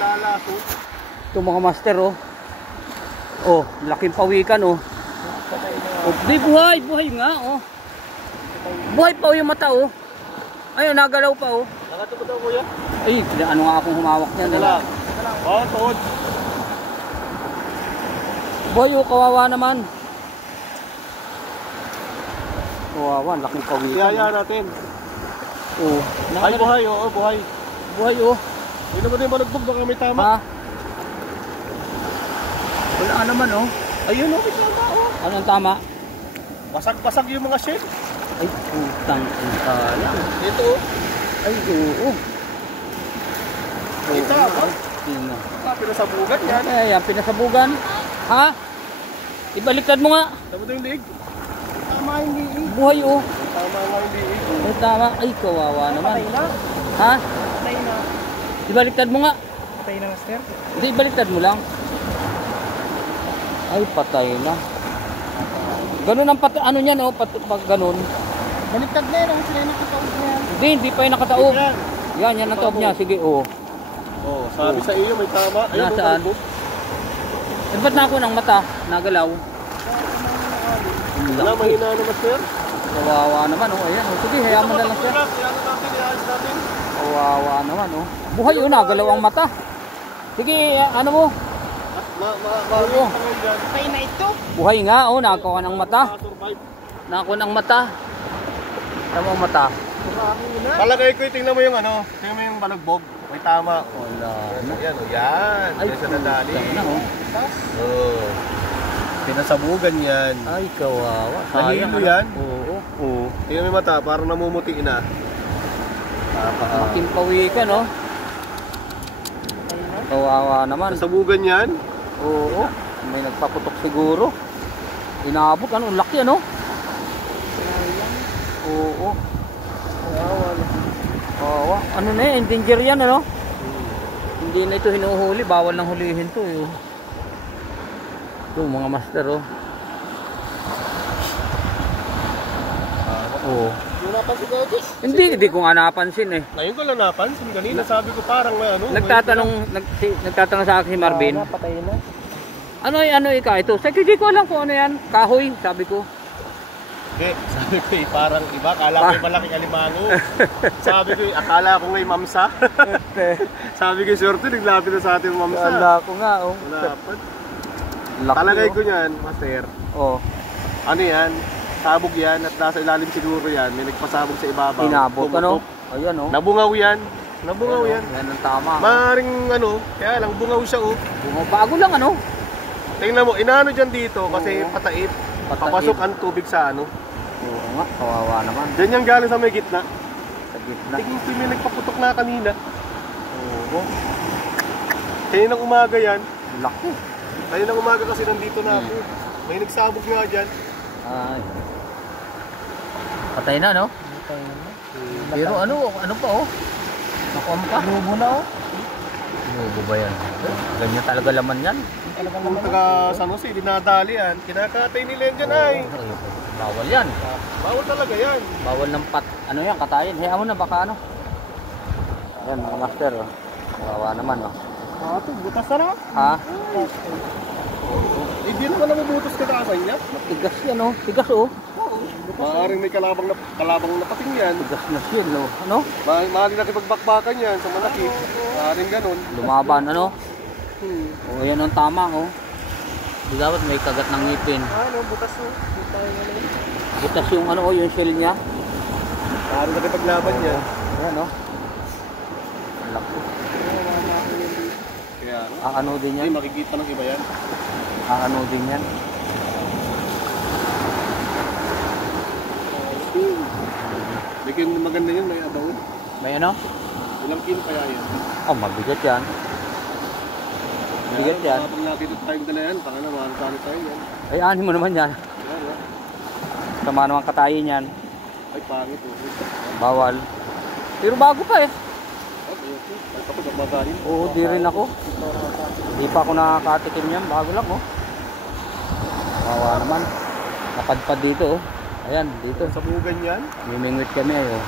Nalalaso. Ito mga master oh. Oh, laking pawikan oh. Oh, di buhay nga oh. Buhay pa oh yung mata oh. Ayun, nagalaw pa oh. Nakatukod daw kuya? Ay, ano nga akong humawak niyan. Wala. Oh, tuhod. Buhay oh, kawawa naman. Kawawa, laking pawikan. Iyaya natin. Oh, Ay, buhay oh, buhay. buhay oh. Hindi naman din malagbog, baka may tama. Ha? Wala naman oh. Ayun oh, may tama oh. Anong tama? Basag-basag yung mga shell. Ay, putang ina. Ito oh. Ay, oo. Kita ba? Tina. Pinasabugan yan. Ay, yan, pinasabugan. Ha? Ibaliktad mo nga. Tama daw yung liig. Tama yung liig. Buhay oh. Tama nga yung liig. Ay, tama. Ay, kawawa naman. Patay na. Ha? Patay na. Ibaliktad mo nga. Patay na, master. Hindi, ibaliktad mo lang. Ay, patay na. Ganun ang ano niyan oh, pag ganun. Baliktad na yun, sila yung nakataob na yan. Hindi pa yung nakataob. Yan ang taob niya. Sige, oh. Oh, sabi sa iyo may tama. Ayun, Nasaan? Eh, ba't na ako ng mata? Nagalaw. Wala, mahina na master. Kawawa naman oh. Ayan oh. Sige, hayaan mo na lang siya. Hayaan natin, i-ayos natin. Kawawa naman oh. Buhay oh, nagalaw ang mata. Sige, ano mo? Oo. Patay na ito. Buhay nga oh, nakakuha ng mata. Nakakuha ng mata. Tama ang mata. Palagay ko, tingnan mo yung ano, tingnan mo yung balagbog. May tama. Wala. Yan, o yan. Ay, yan sa nadali. na oh. Oh. Pinasabugan yan. Ay, kawawa. Nahilo yan? Oo. Oo. Tingnan mo yung mata, parang namumuti na. Making pawikan oh. Kawawa naman. Nasabugan yan? Oo. May nagpaputok siguro. Inabot ano, ang laki ano? Oo. Kawawa. Ano na eh, endanger yan ano? Hindi na ito hinuhuli, bawal nang hulihin to eh. Ito mga master oh. Oo. Yung napansin ko ito? Hindi ko nga napansin eh. Ngayon ko lang napansin. Kanina sabi ko parang may ano. Nagtatanong sa akin si Marvin. Patay na. Ano ika ito? Hindi ko alam kung ano yan. Kahoy, sabi ko. Hindi, sabi ko eh, parang iba. Akala ko yung malaking alimango. Sabi ko eh, akala ko ngay mamsa. Sabi ko, swerte, naglapit na sa atin mamsa. Wala ko nga oh. Malapad. Laki, Talagay oh. ko yan, master. Oh. Ano yan? Sabog yan at nasa ilalim siguro yan. May nagpasabog sa ibabaw. Inabot ano? Ayan oh. Nabungaw yan. Nabungaw yan. Yan ang tama. Maring ano, kaya lang bungaw siya oh. Bago lang ano? Tingnan mo, inaano dyan dito kasi Oo. patait. Patait. Papasok ang tubig sa ano. Oo nga, kawawa naman. Diyan yung galing sa may gitna. Sa gitna. Tingin ko may nagpaputok na kanina. Oo. Kaninang umaga yan. Laki. Kaninang umaga kasi nandito na ako. May nagsabog nga dyan. Ay. Patay na no? Patay na. Pero ano pa oh? Nakuha mo pa? Lubo na oh. Lubo ba yan? Ganyan talaga laman yan. Kung taga San Jose, dinadali yan. Kinakatay nila yan dyan ay. Bawal yan. Bawal talaga yan. Bawal ng ano yan, katayin. Hayaan mo na baka ano. Yan mga master oh. Kawawa naman oh. Ito, butas na na. Ha? Hindi naman nabubutas ka kaasay niya. Tigas yan oh. Tigas oh. Maaaring may kalabang na pating yan. Tigas na siya no. Ano? Maaaring nakipagbakbakan yan sa malaki. Maaaring ganun. Lumaban ano? Oh, yan ang tama oh. Di dapat may kagat ng ngipin. Ano, butas mo. Butas yung ano oh, yung shell niya. Maaaring nakipaglaban yan. Ayan oh. Laki. Kaya Ano din yan? hindi makikita ng iba yan. Ano din yan? Bigyan maganda yun, may abaw. May ano? Ilang kilo kaya yan? Oh, mabigat yan. Bigat yan. Pag nakita tayong dala yan, tanga na, makakasali tayo yan. Ay, anin mo naman yan. Yan, Sama naman katayin yan. ay pangit oh. Bawal. Pero bago pa eh. Ay tapos nagmagahin. Oo, di rin ako. Di pa ako nakakatikim yan. Bago lang oh. Bawa naman. Napadpad dito oh. Ayan, dito. Sa bugan yan. Mimingwit kami oh.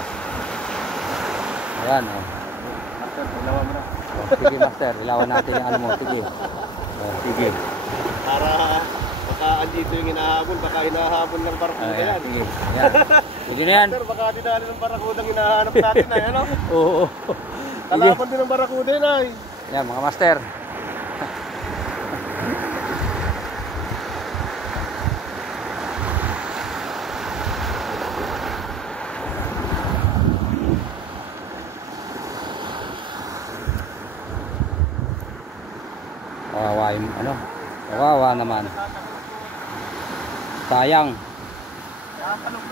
Ayan oh. Nawa mo na. Sige master, ilawan natin yung ano mo. Sige. Oh, sige. Para baka andito yung hinahabol, baka hinahabol ng barakuda yan. Sige. Yan. Sige na yan. Master, baka dinali ng barakudang hinahanap natin ay ano? Oo. Kalaban din ng barakuda yun ay. Yan mga master. Kawawa yung ano. Kawawa naman. Sayang. Nakakalong